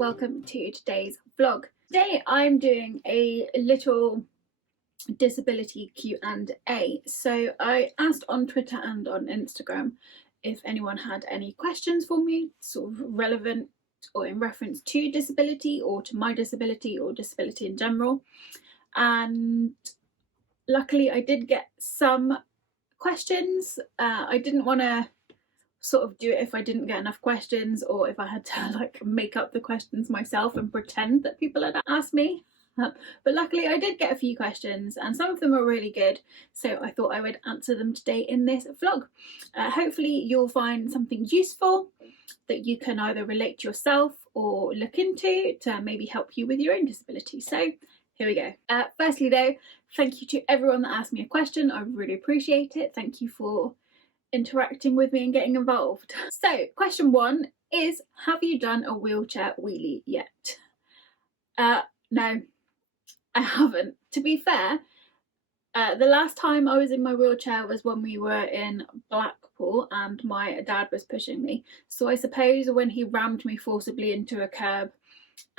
welcome to today's vlog. Today I'm doing a little disability Q&A. So I asked on Twitter and on Instagram if anyone had any questions for me, sort of relevant or in reference to disability or to my disability or disability in general. And luckily I did get some questions. I didn't want to sort of do it if I didn't get enough questions, or if I had to like make up the questions myself and pretend that people had asked me. But luckily I did get a few questions and some of them are really good, so I thought I would answer them today in this vlog. Hopefully you'll find something useful that you can either relate to yourself or look into to maybe help you with your own disability. So here we go. Firstly though, thank you to everyone that asked me a question. I really appreciate it. Thank you for interacting with me and getting involved. So question one is, have you done a wheelchair wheelie yet? No, I haven't. To be fair, the last time I was in my wheelchair was when we were in Blackpool and my dad was pushing me. So I suppose when he rammed me forcibly into a curb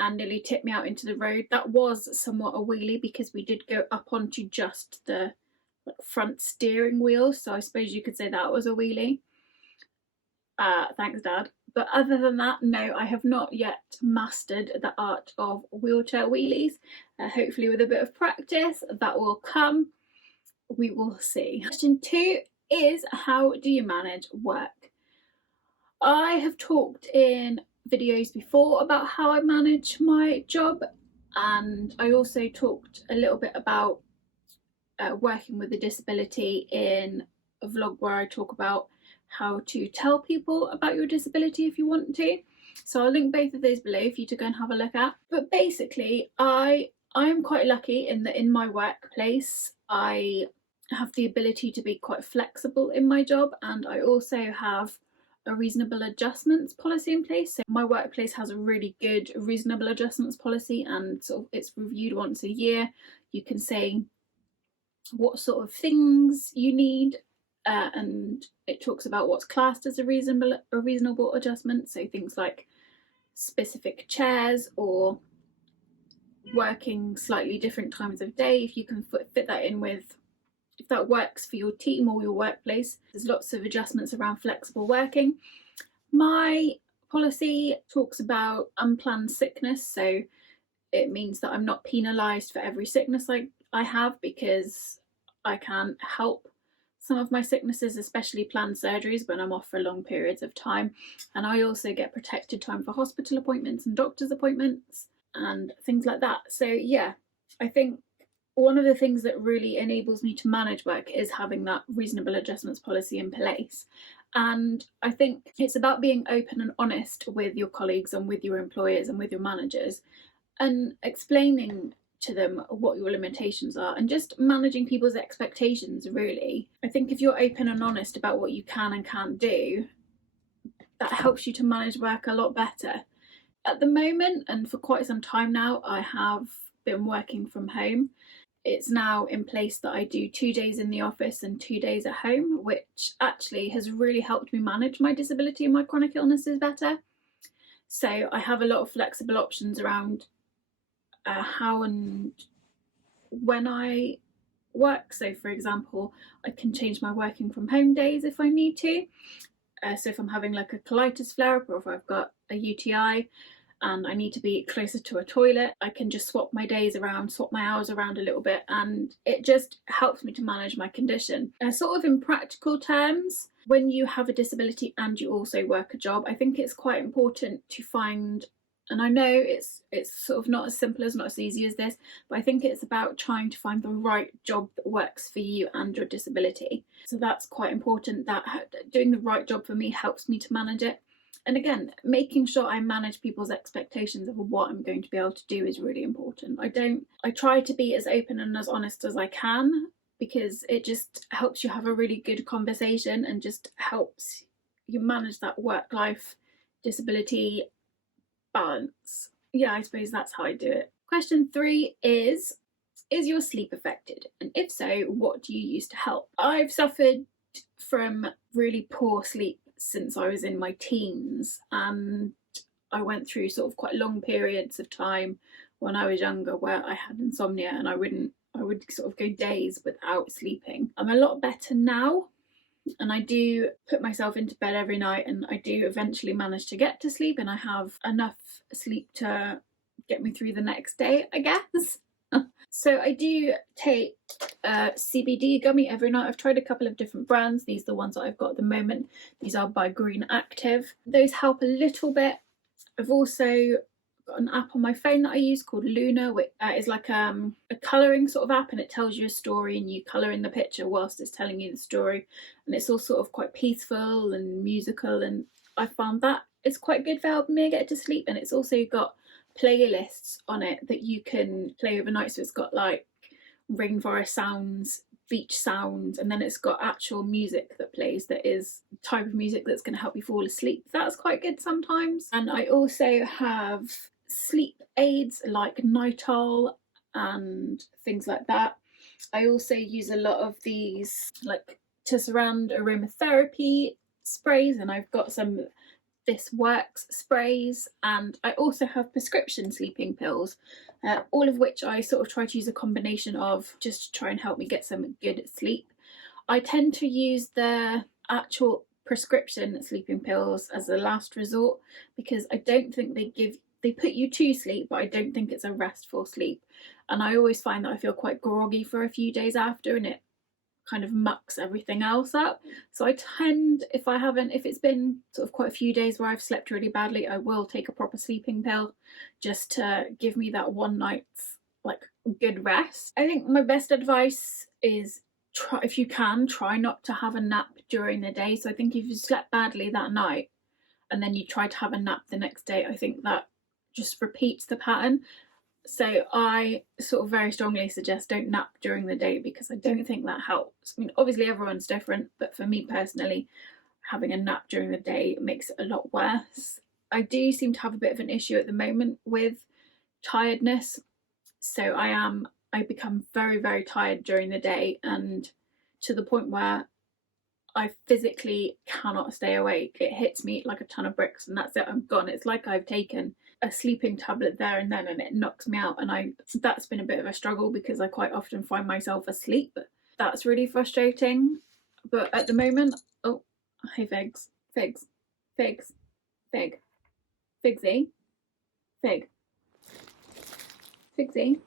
and nearly tipped me out into the road, that was somewhat a wheelie because we did go up onto just the front steering wheel, so I suppose you could say that was a wheelie. Thanks Dad. But other than that, no, I have not yet mastered the art of wheelchair wheelies. Hopefully with a bit of practice that will come. We will see. Question two is, how do you manage work? I have talked in videos before about how I manage my job, and I also talked a little bit about working with a disability in a vlog where I talk about how to tell people about your disability if you want to. So I'll link both of those below for you to go and have a look at. But basically I'm quite lucky in that in my workplace I have the ability to be quite flexible in my job, and I also have a reasonable adjustments policy in place. So my workplace has a really good reasonable adjustments policy, and sort of it's reviewed once a year. You can say what sort of things you need, and it talks about what's classed as a reasonable adjustment. So things like specific chairs or working slightly different times of day, if you can fit that in with, if that works for your team or your workplace. There's lots of adjustments around flexible working. My policy talks about unplanned sickness, so it means that I'm not penalised for every sickness I have, because I can help some of my sicknesses, especially planned surgeries, when I'm off for long periods of time. And I also get protected time for hospital appointments and doctor's appointments and things like that. So yeah, I think one of the things that really enables me to manage work is having that reasonable adjustments policy in place. And I think it's about being open and honest with your colleagues and with your employers and with your managers, and explaining to them what your limitations are and just managing people's expectations, really. I think if you're open and honest about what you can and can't do, that helps you to manage work a lot better. At the moment, and for quite some time now, I have been working from home. It's now in place that I do 2 days in the office and 2 days at home, which actually has really helped me manage my disability and my chronic illnesses better. So I have a lot of flexible options around how and when I work. So for example, I can change my working from home days if I need to. So if I'm having like a colitis flare up, or if I've got a UTI and I need to be closer to a toilet, I can just swap my days around, swap my hours around a little bit, and it just helps me to manage my condition. Sort of in practical terms, when you have a disability and you also work a job, I think it's quite important to find, and I know it's sort of not as easy as this, but I think it's about trying to find the right job that works for you and your disability. So that's quite important, that doing the right job for me helps me to manage it. And again, making sure I manage people's expectations of what I'm going to be able to do is really important. I try to be as open and as honest as I can, because it just helps you have a really good conversation and just helps you manage that work-life disability balance. Yeah, I suppose that's how I do it. Question 3 is your sleep affected? And if so, what do you use to help? I've suffered from really poor sleep since I was in my teens, and I went through sort of quite long periods of time when I was younger where I had insomnia, and I would sort of go days without sleeping. I'm a lot better now, and I do put myself into bed every night, and I do eventually manage to get to sleep, and I have enough sleep to get me through the next day, I guess. So I do take CBD gummy every night. I've tried a couple of different brands. These are the ones that I've got at the moment. These are by Green Active. Those help a little bit. I've also got an app on my phone that I use called Luna, which is like a colouring sort of app, and it tells you a story and you colour in the picture whilst it's telling you the story, and it's all sort of quite peaceful and musical, and I found that it's quite good for helping me get to sleep. And it's also got playlists on it that you can play overnight, so it's got like rainforest sounds, beach sounds, and then it's got actual music that plays that is type of music that's going to help you fall asleep. That's quite good sometimes. And I also have sleep aids like Nightal and things like that. I also use a lot of these like to surround aromatherapy sprays, and I've got some This Works sprays, and I also have prescription sleeping pills, all of which I sort of try to use a combination of just to try and help me get some good sleep. I tend to use the actual prescription sleeping pills as a last resort, because I don't think they put you to sleep, but I don't think it's a restful sleep, and I always find that I feel quite groggy for a few days after, and it kind of mucks everything else up. So I tend, if it's been sort of quite a few days where I've slept really badly, I will take a proper sleeping pill just to give me that one night's like good rest. I think my best advice is if you can, try not to have a nap during the day. So I think if you slept badly that night and then you try to have a nap the next day, I think that just repeats the pattern. So I sort of very strongly suggest don't nap during the day, because I don't think that helps. I mean, obviously everyone's different, but for me personally, having a nap during the day makes it a lot worse. I do seem to have a bit of an issue at the moment with tiredness. So I become very, very tired during the day, and to the point where I physically cannot stay awake. It hits me like a ton of bricks, and that's it, I'm gone. It's like I've taken a sleeping tablet there and then, and it knocks me out. And that's been a bit of a struggle, because I quite often find myself asleep. That's really frustrating. But at the moment, oh, hey figs, figs, figs, fig, figsy, fig, figsy.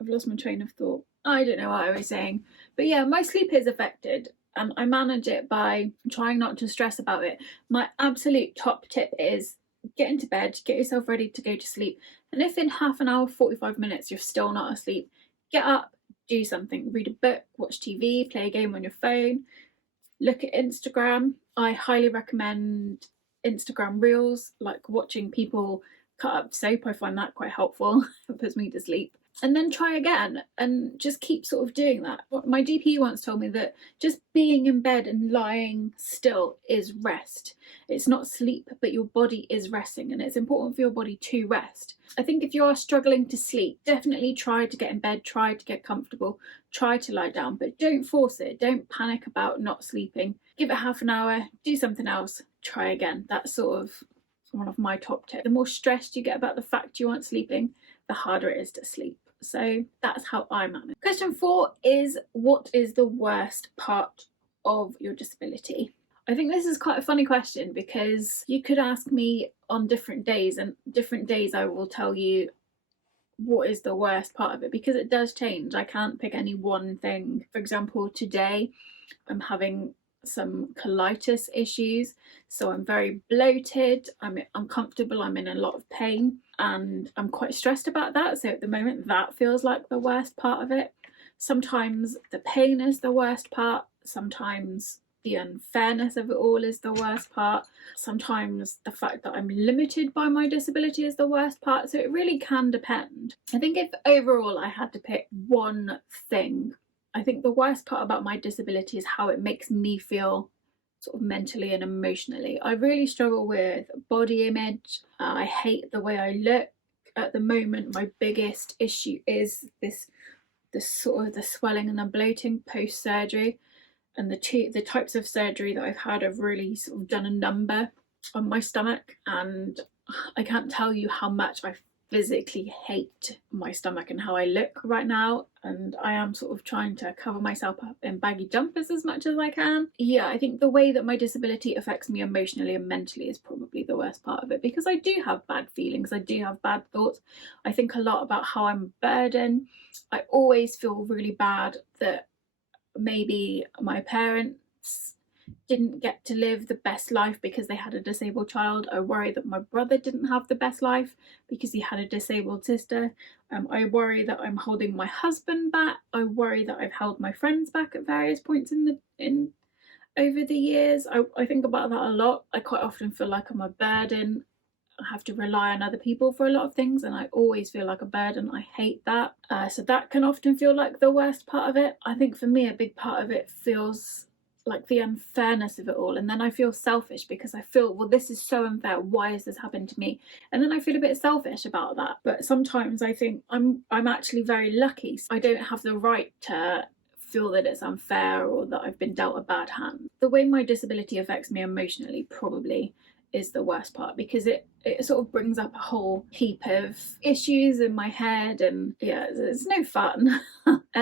I've lost my train of thought. I don't know what I was saying. But yeah, my sleep is affected, and I manage it by trying not to stress about it. My absolute top tip is get into bed, get yourself ready to go to sleep, and if in half an hour, 45 minutes you're still not asleep, get up, do something, read a book, watch TV, play a game on your phone, look at Instagram. I highly recommend Instagram reels, like watching people cut up soap. I find that quite helpful. It puts me to sleep. And then try again, and just keep sort of doing that. My GP once told me that just being in bed and lying still is rest. It's not sleep, but your body is resting, and it's important for your body to rest. I think if you are struggling to sleep, definitely try to get in bed, try to get comfortable, try to lie down, but don't force it. Don't panic about not sleeping. Give it half an hour, do something else, try again. That's sort of one of my top tips. The more stressed you get about the fact you aren't sleeping, the harder it is to sleep. So that's how I manage. Question 4 is, what is the worst part of your disability? I think this is quite a funny question, because you could ask me on different days, and different days I will tell you what is the worst part of it, because it does change. I can't pick any one thing. For example, today I'm having some colitis issues, so I'm very bloated, I'm uncomfortable, I'm in a lot of pain, and I'm quite stressed about that. So at the moment that feels like the worst part of it. Sometimes the pain is the worst part, sometimes the unfairness of it all is the worst part, sometimes the fact that I'm limited by my disability is the worst part. So it really can depend. I think if overall I had to pick one thing, I think the worst part about my disability is how it makes me feel sort of mentally and emotionally. I really struggle with body image. I hate the way I look. At the moment, my biggest issue is the sort of the swelling and the bloating post-surgery. And the types of surgery that I've had have really sort of done a number on my stomach, and I can't tell you how much I physically hate my stomach and how I look right now, and I am sort of trying to cover myself up in baggy jumpers as much as I can. Yeah, I think the way that my disability affects me emotionally and mentally is probably the worst part of it, because I do have bad feelings, I do have bad thoughts. I think a lot about how I'm a burden. I always feel really bad that maybe my parents didn't get to live the best life because they had a disabled child. I worry that my brother didn't have the best life because he had a disabled sister. I worry that I'm holding my husband back. I worry that I've held my friends back at various points in over the years. I think about that a lot. I quite often feel like I'm a burden. I have to rely on other people for a lot of things, and I always feel like a burden. I hate that. So that can often feel like the worst part of it. I think for me, a big part of it feels like the unfairness of it all, and then I feel selfish because I feel, well, this is so unfair, why has this happened to me? And then I feel a bit selfish about that. But sometimes I think I'm actually very lucky. I don't have the right to feel that it's unfair or that I've been dealt a bad hand. The way my disability affects me emotionally probably is the worst part, because it sort of brings up a whole heap of issues in my head, and yeah, it's no fun.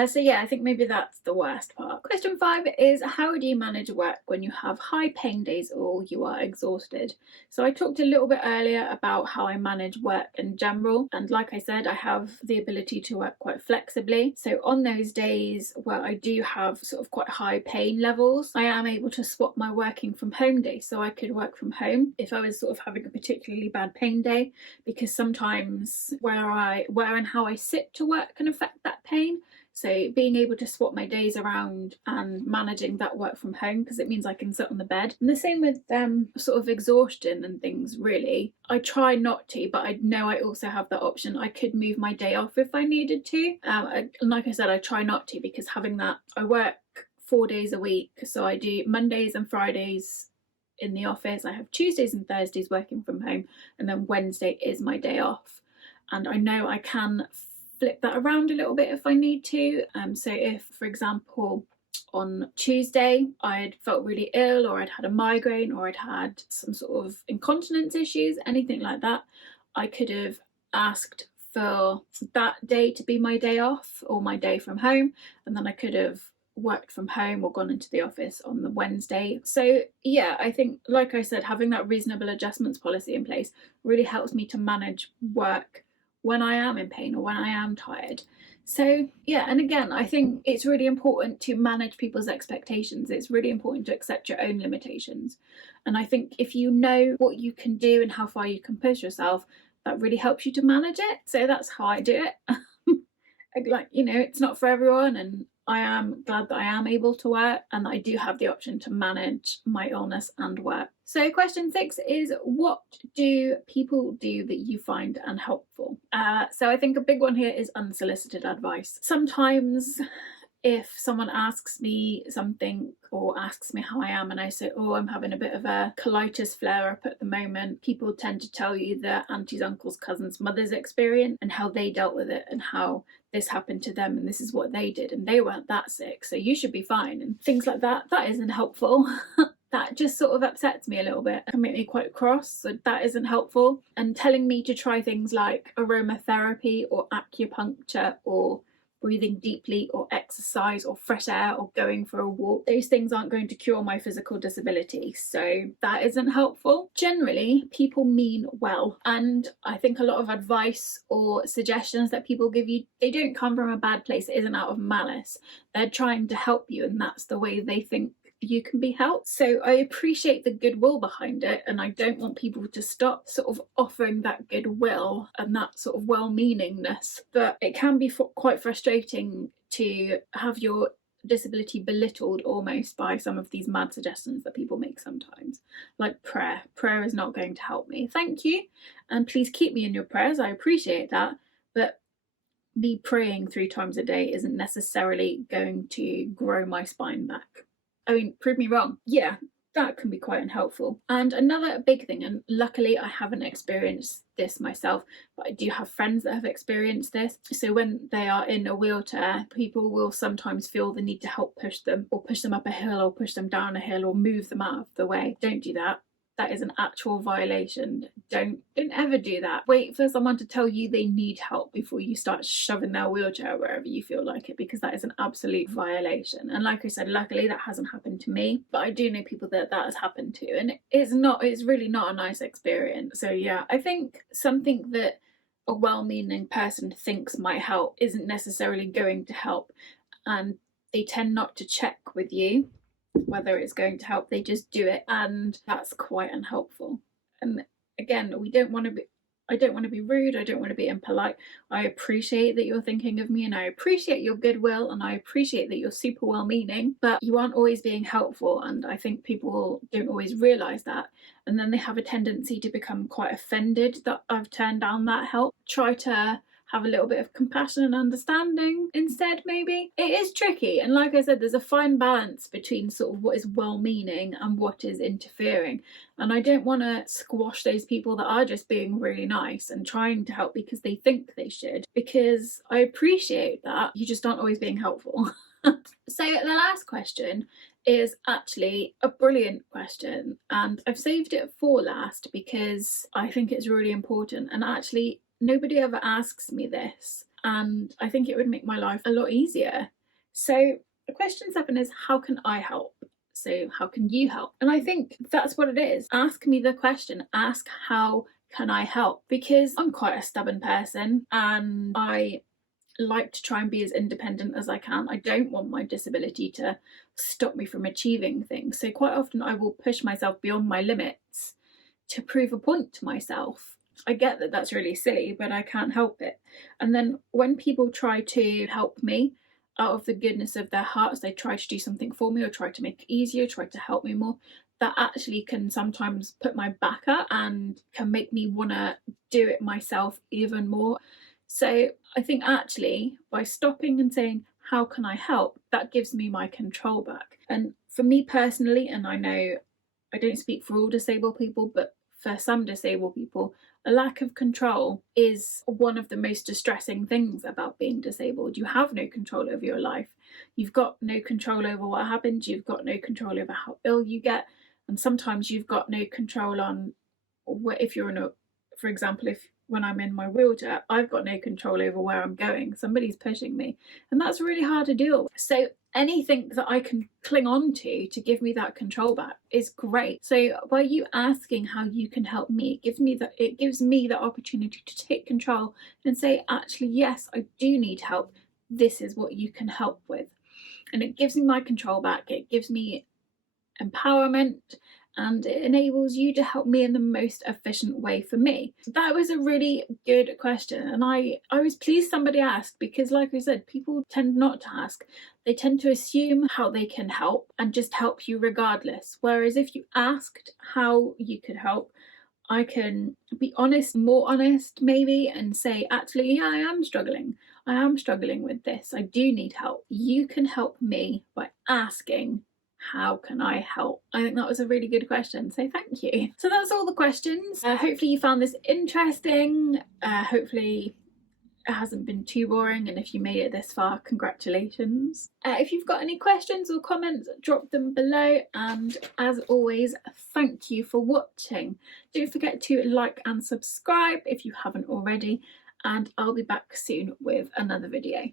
So yeah, I think maybe that's the worst part. Question 5 is, how do you manage work when you have high pain days or you are exhausted? So I talked a little bit earlier about how I manage work in general, and like I said, I have the ability to work quite flexibly. So on those days where I do have sort of quite high pain levels, I am able to swap my working from home day. So I could work from home if I was sort of having a particularly bad pain day, because sometimes where and how I sit to work can affect that pain. So being able to swap my days around and managing that work from home, because it means I can sit on the bed. And the same with sort of exhaustion and things, really. I try not to, but I know I also have that option. I could move my day off if I needed to. And like I said, I try not to, because having that, I work 4 days a week. So I do Mondays and Fridays in the office. I have Tuesdays and Thursdays working from home, and then Wednesday is my day off. And I know I can flip that around a little bit if I need to. So if, for example, on Tuesday I'd felt really ill, or I'd had a migraine, or I'd had some sort of incontinence issues, anything like that, I could have asked for that day to be my day off or my day from home, and then I could have worked from home or gone into the office on the Wednesday. So yeah, I think, like I said, having that reasonable adjustments policy in place really helps me to manage work when I am in pain or when I am tired. So yeah, and again, I think it's really important to manage people's expectations. It's really important to accept your own limitations. And I think if you know what you can do and how far you can push yourself, that really helps you to manage it. So that's how I do it. Like, you know, it's not for everyone, and I am glad that I am able to work and that I do have the option to manage my illness and work. So question 6 is, what do people do that you find unhelpful? So I think a big one here is unsolicited advice. Sometimes if someone asks me something or asks me how I am, and I say, oh, I'm having a bit of a colitis flare up at the moment, people tend to tell you their aunties, uncles, cousins, mothers' experience and how they dealt with it, and how this happened to them and this is what they did, and they weren't that sick, so you should be fine, and things like that. That isn't helpful. That just sort of upsets me a little bit. It can make me quite cross, so that isn't helpful. And telling me to try things like aromatherapy or acupuncture or breathing deeply or exercise or fresh air or going for a walk, those things aren't going to cure my physical disability, so that isn't helpful. Generally, people mean well, and I think a lot of advice or suggestions that people give you, they don't come from a bad place. It isn't out of malice. They're trying to help you, and that's the way they think you can be helped. So I appreciate the goodwill behind it, and I don't want people to stop sort of offering that goodwill and that sort of well-meaningness, but it can be quite frustrating to have your disability belittled almost by some of these mad suggestions that people make sometimes, like prayer. Prayer is not going to help me. Thank you, and please keep me in your prayers, I appreciate that, but me praying 3 times a day isn't necessarily going to grow my spine back. I mean, prove me wrong. Yeah, that can be quite unhelpful. And another big thing, and luckily I haven't experienced this myself, but I do have friends that have experienced this. So when they are in a wheelchair, people will sometimes feel the need to help push them, or push them up a hill, or push them down a hill, or move them out of the way. Don't do that. that is an actual violation. Don't ever do that. Wait for someone to tell you they need help before you start shoving their wheelchair wherever you feel like it, because that is an absolute violation. And like I said, luckily that hasn't happened to me, but I do know people that has happened to, and it's really not a nice experience. So yeah, I think something that a well-meaning person thinks might help isn't necessarily going to help, and they tend not to check with you whether it's going to help. They just do it, and that's quite unhelpful. And again, I don't want to be rude, I don't want to be impolite. I appreciate that you're thinking of me, and I appreciate your goodwill, and I appreciate that you're super well meaning, but you aren't always being helpful, and I think people don't always realise that, and then they have a tendency to become quite offended that I've turned down that help. Try to have a little bit of compassion and understanding instead, maybe. It is tricky, and like I said, there's a fine balance between sort of what is well-meaning and what is interfering, and I don't want to squash those people that are just being really nice and trying to help because they think they should, because I appreciate that, you just aren't always being helpful. So the last question is actually a brilliant question, and I've saved it for last because I think it's really important, and actually nobody ever asks me this, and I think it would make my life a lot easier. So question 7 is, how can I help? So how can you help? And I think that's what it is. Ask me the question. Ask, how can I help? Because I'm quite a stubborn person, and I like to try and be as independent as I can. I don't want my disability to stop me from achieving things. So quite often I will push myself beyond my limits to prove a point to myself. I get that that's really silly, but I can't help it. And then when people try to help me out of the goodness of their hearts, they try to do something for me or try to make it easier, try to help me more, that actually can sometimes put my back up and can make me want to do it myself even more. So I think actually by stopping and saying, how can I help, that gives me my control back. And for me personally, and I know I don't speak for all disabled people, but for some disabled people, a lack of control is one of the most distressing things about being disabled. You have no control over your life. You've got no control over what happens. You've got no control over how ill you get. And sometimes you've got no control on if you're in a, for example, when I'm in my wheelchair, I've got no control over where I'm going. Somebody's pushing me, and that's really hard to deal with. So anything that I can cling on to give me that control back is great. So by you asking how you can help me, it gives me the opportunity to take control and say, actually, yes, I do need help. This is what you can help with. And it gives me my control back. It gives me empowerment, and it enables you to help me in the most efficient way for me. That was a really good question, and I was pleased somebody asked, because like I said, people tend not to ask. They tend to assume how they can help and just help you regardless. Whereas if you asked how you could help, I can be honest, more honest maybe, and say, actually, yeah, I am struggling with this. I do need help. You can help me by asking, how can I help? I think that was a really good question, so thank you. So that's all the questions. Hopefully you found this interesting. Hopefully it hasn't been too boring, and if you made it this far, congratulations. If you've got any questions or comments, drop them below, and as always, thank you for watching. Don't forget to like and subscribe if you haven't already, and I'll be back soon with another video.